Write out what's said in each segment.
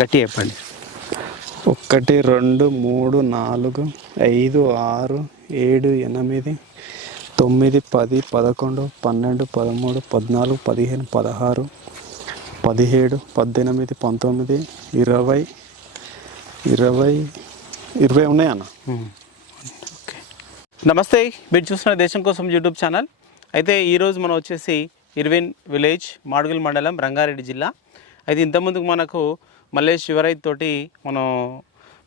గట్టి చెప్పండి. ఒకటి రెండు మూడు నాలుగు ఐదు ఆరు ఏడు ఎనిమిది తొమ్మిది పది పదకొండు పన్నెండు పదమూడు పద్నాలుగు పదిహేను పదహారు పదిహేడు పద్దెనిమిది పంతొమ్మిది ఇరవై ఇరవై ఇరవై ఉన్నాయి అన్న? ఓకే. నమస్తే. మీరు చూస్తున్న దేశం కోసం యూట్యూబ్ ఛానల్. అయితే ఈరోజు మనం వచ్చేసి ఇర్విన్ విలేజ్ మాడుగుల మండలం రంగారెడ్డి జిల్లా. అయితే ఇంతకుముందుకు మనకు మల్లేష్ శివరైత్ తోటి మనం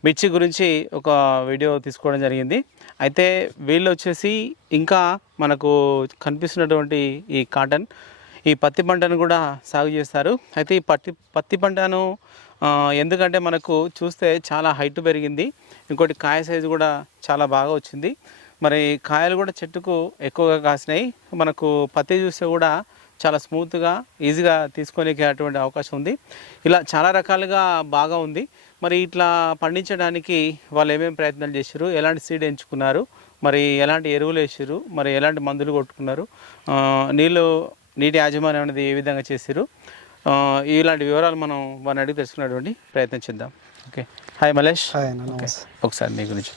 మిర్చి గురించి ఒక వీడియో తీసుకోవడం జరిగింది. అయితే వీళ్ళు వచ్చేసి ఇంకా మనకు కనిపిస్తున్నటువంటి ఈ కాటన్ ఈ పత్తి పంటను కూడా సాగు చేస్తారు. అయితే ఈ పత్తి పత్తి పంటను ఎందుకంటే మనకు చూస్తే చాలా హైట్ పెరిగింది. ఇంకోటి కాయ సైజు కూడా చాలా బాగా వచ్చింది. మరి కాయలు కూడా చెట్టుకు ఎక్కువగా కాసినాయి. మనకు పత్తి చూస్తే కూడా చాలా స్మూత్గా ఈజీగా తీసుకొనికే అటువంటి అవకాశం ఉంది. ఇలా చాలా రకాలుగా బాగా ఉంది. మరి ఇట్లా పండించడానికి వాళ్ళు ఏమేమి ప్రయత్నాలు చేశారు? ఎలాంటి సీడ్ ఎంచుకున్నారు? మరి ఎలాంటి ఎరువులు వేసారు మరి ఎలాంటి మందులు కొట్టుకున్నారు? నీళ్ళు నీటి యాజమాన్యం అనేది ఏ విధంగా చేశారు? ఇలాంటి వివరాలు మనం వారిని అడిగి తెలుసుకునేటువంటి ప్రయత్నం చేద్దాం. ఓకే. హాయ్ మలేష్ హాయ్ ఒకసారి మీ గురించి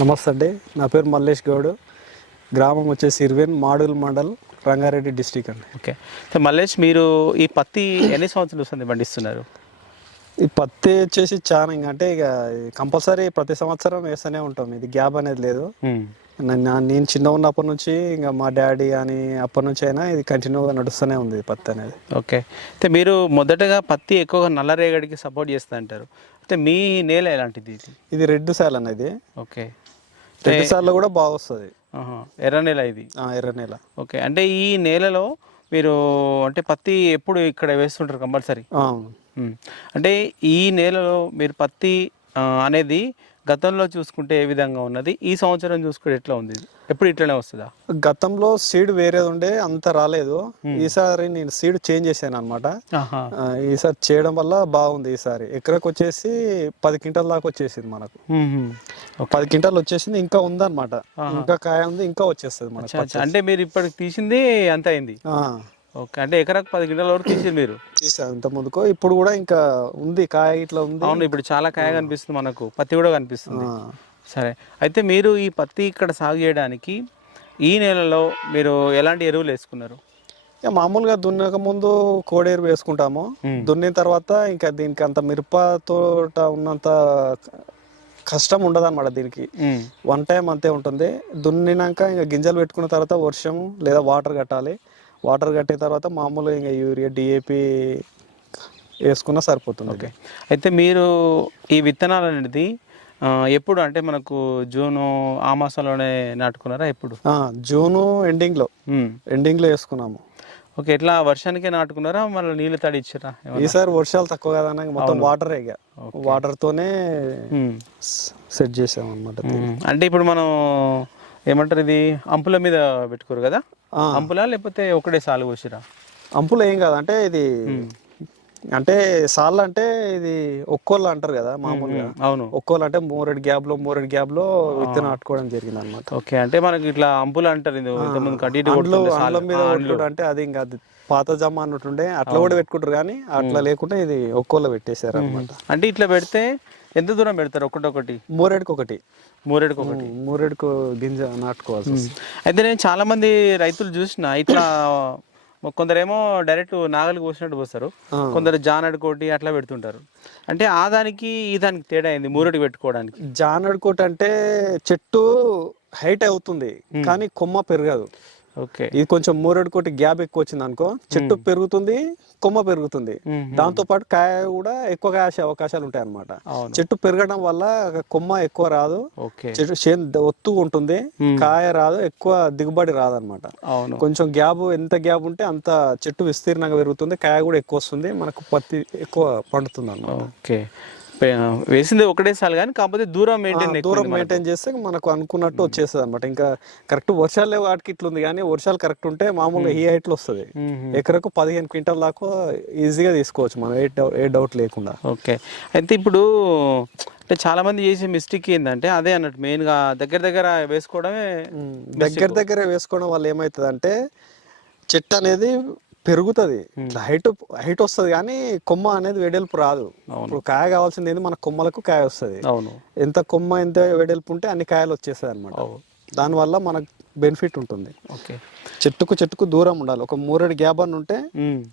నమస్తే అండి. నా పేరు మల్లేష్ గౌడ్. గ్రామం వచ్చేసి ఇర్వేన్ మాడుగుల మండల్. రంగారెడ్డి డిస్టిక్ అండి. ఓకే. సో మల్లేష్ మీరు ఈ పత్తి ఎన్ని సంవత్సరాలు వస్తుంది పండిస్తున్నారు? ఈ పత్తి వచ్చేసి చాలా ఇంకా అంటే ఇక కంపల్సరీ ప్రతి సంవత్సరం వేస్తూనే ఉంటాం. ఇది గ్యాప్ అనేది లేదు. నేను చిన్న ఉన్నప్పటి నుంచి ఇంకా మా డాడీ కానీ అప్పటి నుంచి అయినా ఇది కంటిన్యూగా నడుస్తూనే ఉంది పత్తి అనేది. ఓకే. అయితే మీరు మొదటగా పత్తి ఎక్కువగా నల్లరేగడికి సపోర్ట్ చేస్తా అంటారు. అయితే మీ నేల ఎలాంటిది ఇది? ఇది రెడ్ సాల్ అనేది. ఓకే. రెడ్ సాల్లో కూడా బాగా వస్తుంది. ఎర్ర నేల ఇది? ఆ, ఎర్ర నేల. ఓకే. అంటే ఈ నేలలో మీరు అంటే పత్తి ఎప్పుడు ఇక్కడ వేస్తుంటారు కంపల్సరీ. అంటే ఈ నేలలో మీరు పత్తి అనేది గతంలో చూసుకుంటే ఏ విధంగా ఉన్నది? ఈ సంవత్సరం చూసుకుంటే ఎట్లా ఉంది? ఎప్పుడు ఇట్లనే వస్తుందా? గతంలో సీడ్ వేరేది ఉండే అంత రాలేదు. ఈసారి నేను సీడ్ చేంజ్ చేశాను అనమాట. ఈసారి చేయడం వల్ల బాగుంది ఈసారి. ఎకరకు వచ్చేసి పది క్వింటల్ దాకా వచ్చేసింది మనకు. పది క్వింటాల్ వచ్చేసింది ఇంకా ఉందన్నమాట. ఇంకా కాయ ఉంది ఇంకా వచ్చేస్తుంది మనకు. అంటే మీరు ఇప్పటికి తీసింది అంత అయింది? ఓకే. అంటే ఎకరాకు పది గింటల వరకు తీసింది మీరు? తీసాను ఇంత ముందుకో. ఇప్పుడు కూడా ఇంకా ఉంది కాయ ఇట్లా ఉంది. అవును ఇప్పుడు చాలా కాయ కనిపిస్తుంది మనకు. పత్తి కూడా కనిపిస్తుంది. సరే. అయితే మీరు ఈ పత్తి ఇక్కడ సాగు చేయడానికి ఈ నెలలో మీరు ఎలాంటి ఎరువులు వేసుకున్నారు? ఇక మామూలుగా దున్నక ముందు కోడేరు వేసుకుంటాము. దున్నిన తర్వాత ఇంకా దీనికి అంత మిరప తోట ఉన్నంత కష్టం ఉండదు అనమాట దీనికి. వన్ టైం అంతే ఉంటుంది. దున్నినాక ఇంకా గింజలు పెట్టుకున్న తర్వాత వర్షం లేదా వాటర్ కట్టాలి. వాటర్ కట్టిన తర్వాత మామూలుగా ఇంకా యూరియా డిఏపి వేసుకున్నా సరిపోతుంది ఓకే అయితే మీరు ఈ విత్తనాలు అనేది ఎప్పుడు అంటే మనకు జూను ఆ మాసంలోనే నాటుకున్నారా ఎప్పుడు జూను ఎండింగ్లో ఉమ్. ఎండింగ్లో వేసుకున్నాము ఓకే ఎట్లా వర్షానికే నాటుకున్నారా మళ్ళీ నీళ్ళు తడి ఇచ్చారా? ఈసారి వర్షాలు తక్కువ కదా అన్న, మొత్తం వాటర్ ఇక వాటర్ తోనే ఉమ్. సెట్ చేసాం అనమాట. అంటే ఇప్పుడు మనం ఏమంటారు ఇది అంపుల మీద పెట్టుకోరు కదా. అంపులా లేకపోతే ఒకటే సాలు పోసిరా? అంపులు ఏం కాదు. అంటే ఇది అంటే సాల్ అంటే ఇది ఒక్కోళ్ళు అంటారు కదా మామూలుగా. అవును. ఒక్కోళ్ళు అంటే మూరెడు గ్యాప్లో మూరెడు గ్యాప్లో విత్తనం నాటుకోవడం జరిగింది అనమాట ఓకే. అంటే మనకి ఇట్లా అంపులు అంటారు అండ్లు. మీద. కొట్టుడు అంటే అది ఇంకా పాత జమ అన్నట్టుండే. అట్లా కూడా పెట్టుకుంటారు కానీ అట్లా లేకుండా ఇది ఒక్కోళ్ళు పెట్టేశారు అనమాట అంటే ఇట్లా పెడితే ఎంత దూరం పెడతారు? ఒకటొకటి మూరెడుకి ఒకటి మూరేడుకి ఒకటి మూరెడుకు గింజ నాటుకోవాల్సి వస్తుంది. అయితే నేను చాలా మంది రైతులు చూసిన ఇట్లా కొందరేమో డైరెక్ట్ నాగలికి పోసినట్టు పోస్తారు. ఆ. కొందరు జానడు కోటి అట్లా పెడుతుంటారు. అంటే ఆ దానికి ఈ దానికి తేడా అయింది మూరెడు పెట్టుకోవడానికి. జానడుకోట అంటే చెట్టు హైట్ అవుతుంది కానీ కొమ్మ పెరగదు. ఓకే. ఇది కొంచెం మూరెడు కోటి గ్యాప్ ఎక్కువ వచ్చింది అనుకో చెట్టు పెరుగుతుంది కొమ్మ పెరుగుతుంది. దాంతో పాటు కాయ కూడా ఎక్కువ కాసే అవకాశాలు ఉంటాయి అన్నమాట అవును. చెట్టు పెరగడం వల్ల కొమ్మ ఎక్కువ రాదు చెట్టు చేను ఒత్తుగా ఉంటుంది కాయ రాదు ఎక్కువ దిగుబడి రాదన్నమాట. అవును. కొంచెం గ్యాప్ ఎంత గ్యాప్ ఉంటే అంత చెట్టు విస్తీర్ణంగా పెరుగుతుంది కాయ కూడా ఎక్కువ వస్తుంది మనకు పత్తి ఎక్కువ పండుతుంది అన్నమాట ఓకే. పే- వేసింది ఒకటే సాల్ కానీ కాకపోతే దూరం మెయింటైన్ దూరం మెయింటైన్ చేస్తే మనకు అనుకున్నట్టు వచ్చేస్తుంది అనమాట ఇంకా కరెక్ట్ వర్షాలు లేవు వాటికి ఇట్లా ఉంది కానీ వర్షాలు కరెక్ట్ ఉంటే మామూలుగా ఈ హైట్లో వస్తుంది? ఎకరకు పదిహేను క్వింటల్ దాకా ఈజీగా తీసుకోవచ్చు మనం. ఏ ఏ డౌట్ లేకుండా. ఓకే. అయితే ఇప్పుడు అంటే చాలా మంది చేసే మిస్టేక్ ఏంటంటే అదే అన్నట్టు మెయిన్గా దగ్గర దగ్గర వేసుకోవడమే దగ్గర దగ్గర వేసుకోవడం వల్ల ఏమవుతుంది అంటే చెట్టు అనేది పెరుగుతుంది. ఇట్లా హైట్ హైట్ వస్తుంది కానీ కొమ్మ అనేది వెడల్పు రాదు. ఇప్పుడు కాయ కావాల్సింది ఏంది? మన కొమ్మలకు కాయ వస్తుంది. అవును. ఎంత కొమ్మ ఎంత వెడల్పు ఉంటే అన్ని కాయలు వచ్చేస్తాయి అనమాట దానివల్ల మనకు బెనిఫిట్ ఉంటుంది. ఓకే. చెట్టుకు చెట్టుకు దూరం ఉండాలి. ఒక మూరెడు గ్యాప్ అని ఉంటే.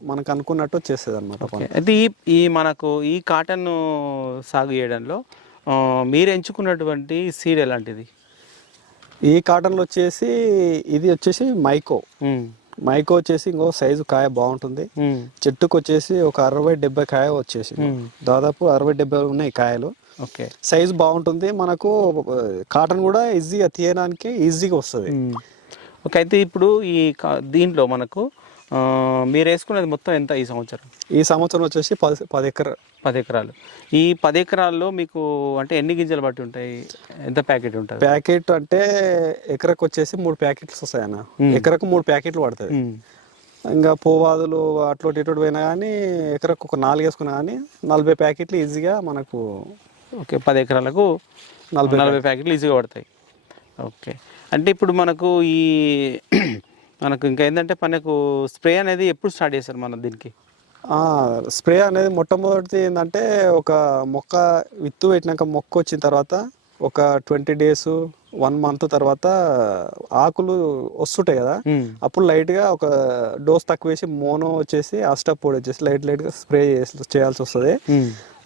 మనకు అనుకున్నట్టు వచ్చేస్తుంది అనమాట. అయితే ఈ ఈ మనకు ఈ కాటన్ సాగు చేయడంలో మీరు ఎంచుకున్నటువంటి సీడ్ ఎలాంటిది? ఈ కాటన్లో వచ్చేసి ఇది వచ్చేసి మైకో. మైకో వచ్చేసి ఇంకో సైజు కాయ బాగుంటుంది. చెట్టుకు వచ్చేసి ఒక అరవై డెబ్బై కాయ వచ్చేసి. దాదాపు అరవై డెబ్బై ఉన్నాయి కాయలు ఓకే సైజ్ బాగుంటుంది మనకు కాటన్ కూడా ఈజీగా తీయడానికి ఈజీగా వస్తుంది. ఓకే అయితే ఇప్పుడు ఈ దీంట్లో మనకు మీరు వేసుకున్నది మొత్తం ఎంత ఈ సంవత్సరం? ఈ సంవత్సరం వచ్చేసి పది పది ఎకర పది ఎకరాలు. ఈ పది ఎకరాల్లో మీకు అంటే ఎన్ని గింజలు బట్టి ఉంటాయి? ఎంత ప్యాకెట్ ఉంటుంది? ప్యాకెట్ అంటే ఎకరకు వచ్చేసి మూడు ప్యాకెట్లు వస్తాయి అన్న ఎకరకు మూడు ప్యాకెట్లు పడుతుంది. ఇంకా పోవాదులు అట్లోటి ఇటు పోయినా కానీ ఎకరకు ఒక నాలుగు వేసుకున్నా కానీ నలభై ప్యాకెట్లు ఈజీగా మనకు ఓకే పది ఎకరాలకు నలభై నలభై ప్యాకెట్లు ఈజీగా పడతాయి. ఓకే. అంటే ఇప్పుడు మనకు ఈ మనకు ఇంకా ఏంటంటే మనకు స్ప్రే అనేది ఎప్పుడు స్టార్ట్ చేస్తారు మనం దీనికి స్ప్రే అనేది మొట్టమొదటి ఏంటంటే ఒక మొక్క విత్తు పెట్టినాక మొక్క వచ్చిన తర్వాత ఒక ట్వంటీ డేస్ వన్ మంత్ తర్వాత ఆకులు వస్తుంటాయి కదా. అప్పుడు లైట్గా ఒక డోస్ తక్కువ వేసి మోనో వచ్చేసి ఆస్టా పొడి వచ్చేసి లైట్ లైట్గా స్ప్రే చేసి చేయాల్సి వస్తుంది.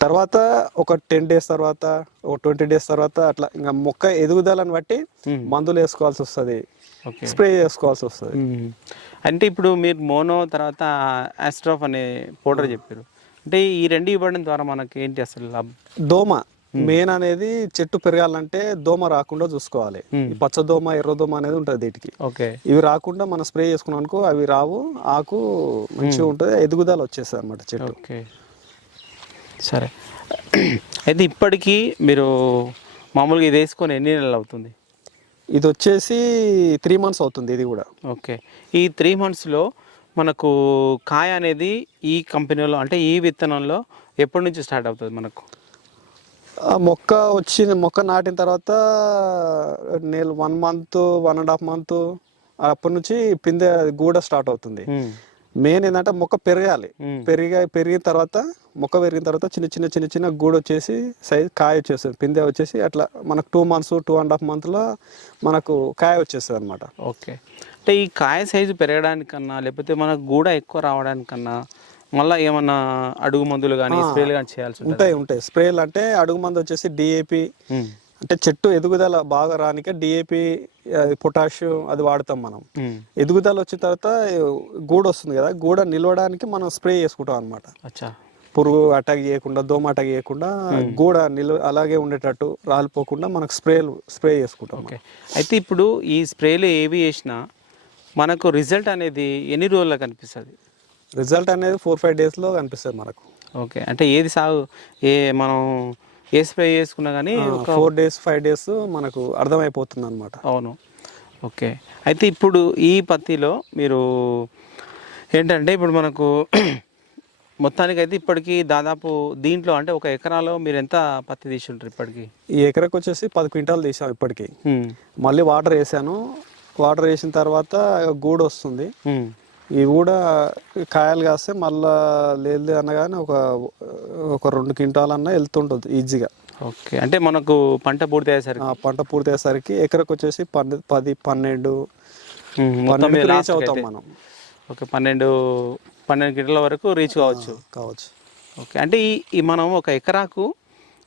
తర్వాత ఒక టెన్ డేస్ తర్వాత ఒక ట్వంటీ డేస్ తర్వాత అట్లా ఇంకా మొక్క ఎదుగుదలని బట్టి. మందులు వేసుకోవాల్సి వస్తుంది. స్ప్రే చేసుకోవాల్సి వస్తుంది. అంటే ఇప్పుడు మీరు మోనో తర్వాత ఆస్ట్రాఫ్ అనే పౌడర్ చెప్పారు. అంటే ఈ రెండు ఇవ్వడం ద్వారా మనకి ఏంటి అసలు దోమ. మెయిన్ అనేది చెట్టు పెరగాలంటే దోమ రాకుండా చూసుకోవాలి. పచ్చ దోమ ఎర్ర దోమ అనేది ఉంటుంది వీటికి ఓకే. ఇవి రాకుండా మనం స్ప్రే చేసుకున్నాం అనుకో అవి రావు ఆకు మంచిగా ఉంటుంది ఎదుగుదల వచ్చేస్తుంది అనమాట చెట్టు. సరే. అయితే ఇప్పటికీ మీరు మామూలుగా ఇది వేసుకొని ఎన్ని నెలలు అవుతుంది? ఇది వచ్చేసి త్రీ మంత్స్ అవుతుంది ఇది కూడా. ఓకే. ఈ త్రీ మంత్స్లో మనకు కాయ అనేది ఈ కంపెనీలో అంటే ఈ విత్తనంలో ఎప్పటి నుంచి స్టార్ట్ అవుతుంది మనకు? ఆ మొక్క వచ్చిన మొక్క నాటిన తర్వాత నేను one month one and half month అప్పటి నుంచి పిందె గూడ స్టార్ట్ అవుతుంది. మెయిన్ ఏంటంటే మొక్క పెరగాలి. పెరిగా పెరిగిన తర్వాత మొక్క పెరిగిన తర్వాత చిన్న చిన్న చిన్న చిన్న గూడు వచ్చేసి సైజ్ కాయ వచ్చేస్తుంది. పిందె వచ్చేసి అట్లా మనకు two months two and half మంత్లో మనకు కాయ వచ్చేస్తుంది అనమాట ఓకే. అంటే ఈ కాయ సైజు పెరగడానికన్నా లేకపోతే మనకు గూడ ఎక్కువ రావడానికన్నా మళ్ళీ ఏమన్నా అడుగు మందులు కానీ స్ప్రేలు కానీ చేయాల్సి ఉంటాయి ఉంటాయి. స్ప్రేలు అంటే అడుగు మంది వచ్చేసి డిఏపి అంటే చెట్టు ఎదుగుదల బాగా రానికే డిఏపి పొటాషియం అది వాడతాం మనం. ఎదుగుదల వచ్చిన తర్వాత గూడ వస్తుంది కదా గూడ నిలవడానికి మనం స్ప్రే చేసుకుంటాం అనమాట పురుగు అటాక్ చేయకుండా దోమ అటాక్ చేయకుండా గూడ నిల్వ అలాగే ఉండేటట్టు రాలిపోకుండా మనకు స్ప్రేలు స్ప్రే చేసుకుంటాం ఓకే. అయితే ఇప్పుడు ఈ స్ప్రేలు ఏవి వేసినా మనకు రిజల్ట్ అనేది ఎన్ని రోజుల్లో కనిపిస్తుంది? రిజల్ట్ అనేది ఫోర్ ఫైవ్ డేస్లో కనిపిస్తుంది మనకు. ఓకే. అంటే ఏది సాగు ఏ మనం ఏ స్ప్రే చేసుకున్నా కానీ ఒక ఫోర్ డేస్ ఫైవ్ డేస్ మనకు అర్థమైపోతుంది అనమాట అవును. ఓకే. అయితే ఇప్పుడు ఈ పత్తిలో మీరు ఏంటంటే ఇప్పుడు మనకు మొత్తానికి అయితే ఇప్పటికి దాదాపు దీంట్లో అంటే ఒక ఎకరాలో మీరు ఎంత పత్తి తీసి ఉంటారు ఇప్పటికి? ఈ ఎకరకు వచ్చేసి పది క్వింటాలు తీసాం ఇప్పటికి. మళ్ళీ వాటర్ వేసాను. వాటర్ వేసిన తర్వాత గూడు వస్తుంది ఈ కూడా కాయలు కాస్తే మళ్ళా లేదు అనగానే ఒక ఒక రెండు క్వింటాల్ అన్న వెళ్తుంటుంది ఈజీగా. ఓకే. అంటే మనకు పంట పూర్తి అయ్యేసరికి? ఆ పంట పూర్తి అయ్యేసరికి ఎకరకు వచ్చేసి పన్నె పది పన్నెండు రీచ్ అవుతాం. మనం. ఓకే పన్నెండు పన్నెండు గిట్ల వరకు రీచ్ కావచ్చు. కావచ్చు. ఓకే. అంటే ఈ మనం ఒక ఎకరాకు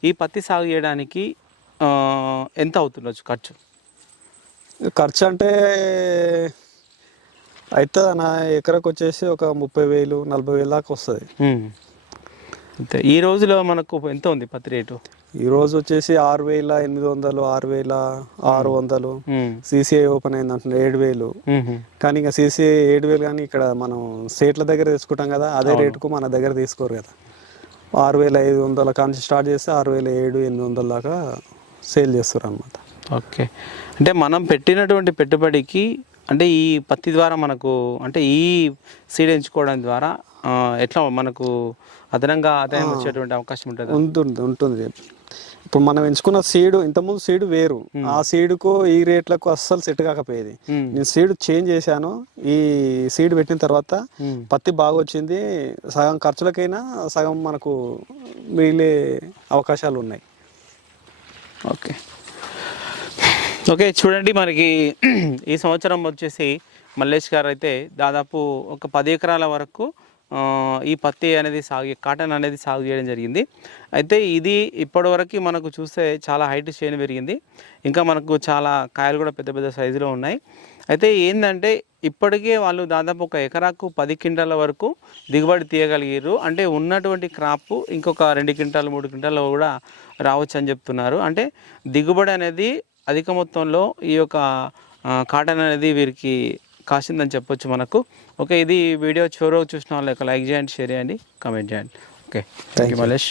ఈ పత్తి సాగు చేయడానికి ఎంత అవుతుండొచ్చు ఖర్చు? ఖర్చు అంటే అయితే నా ఎకరకు వచ్చేసి ఒక ముప్పై వేలు నలభై వేలు దాకా వస్తుంది. అంతే. ఈ రోజులో మనకు ఎంత ఉంది పత్తి రేటు? ఈ రోజు వచ్చేసి ఆరు వేల ఎనిమిది వందలు ఆరు వేల ఆరు వందలు. సీసీఐ ఓపెన్ అయింది అంటున్నారు ఏడు వేలు. కానీ ఇంకా సీసీఐ ఏడు వేలు కానీ ఇక్కడ మనం సేట్ల దగ్గర తీసుకుంటాం కదా అదే రేటుకు మన దగ్గర తీసుకోరు కదా. ఆరు వేల ఐదు వందల కాంచి స్టార్ట్ చేస్తే ఆరు వేల ఏడు ఎనిమిది వందల దాకా సేల్ చేస్తారు అనమాట ఓకే. అంటే మనం పెట్టినటువంటి పెట్టుబడికి అంటే ఈ పత్తి ద్వారా మనకు అంటే ఈ సీడ్ ఎంచుకోవడం ద్వారా ఎట్లా మనకు అదనంగా ఆదాయం వచ్చేటువంటి అవకాశం ఉంటుంది? ఉంటుంది ఉంటుంది. ఇప్పుడు మనం ఎంచుకున్న సీడ్ ఇంతకుముందు సీడ్ వేరు. ఆ సీడ్కు ఈ రేట్లకు అస్సలు సెట్ కాకపోయేది. నేను సీడ్ చేంజ్ చేశాను. ఈ సీడ్ పెట్టిన తర్వాత. పత్తి బాగా వచ్చింది. సగం ఖర్చులకైనా సగం మనకు మిగిలే అవకాశాలు ఉన్నాయి. ఓకే. ఓకే చూడండి మనకి ఈ సంవత్సరం వచ్చేసి మల్లేష్ గారు అయితే దాదాపు ఒక పది ఎకరాల వరకు ఈ పత్తి అనేది సాగు కాటన్ అనేది సాగు చేయడం జరిగింది. అయితే ఇది ఇప్పటివరకు మనకు చూస్తే చాలా హైట్ చేయని పెరిగింది ఇంకా మనకు చాలా కాయలు కూడా పెద్ద పెద్ద సైజులో ఉన్నాయి. అయితే ఏంటంటే ఇప్పటికే వాళ్ళు దాదాపు ఒక ఎకరాకు పది క్వింటాల వరకు దిగుబడి తీయగలిగారు అంటే ఉన్నటువంటి క్రాప్ ఇంకొక రెండు క్వింటాలు మూడు క్వింటాలు కూడా రావచ్చు అని చెప్తున్నారు. అంటే దిగుబడి అనేది అధిక మొత్తంలో ఈ యొక్క కాటన్ అనేది వీరికి కాసిందని చెప్పొచ్చు మనకు. ఓకే ఇది వీడియో చివరకు చూసిన వాళ్ళు లైక్ చేయండి షేర్ చేయండి కామెంట్ చేయండి. Okay thank you Mallesh.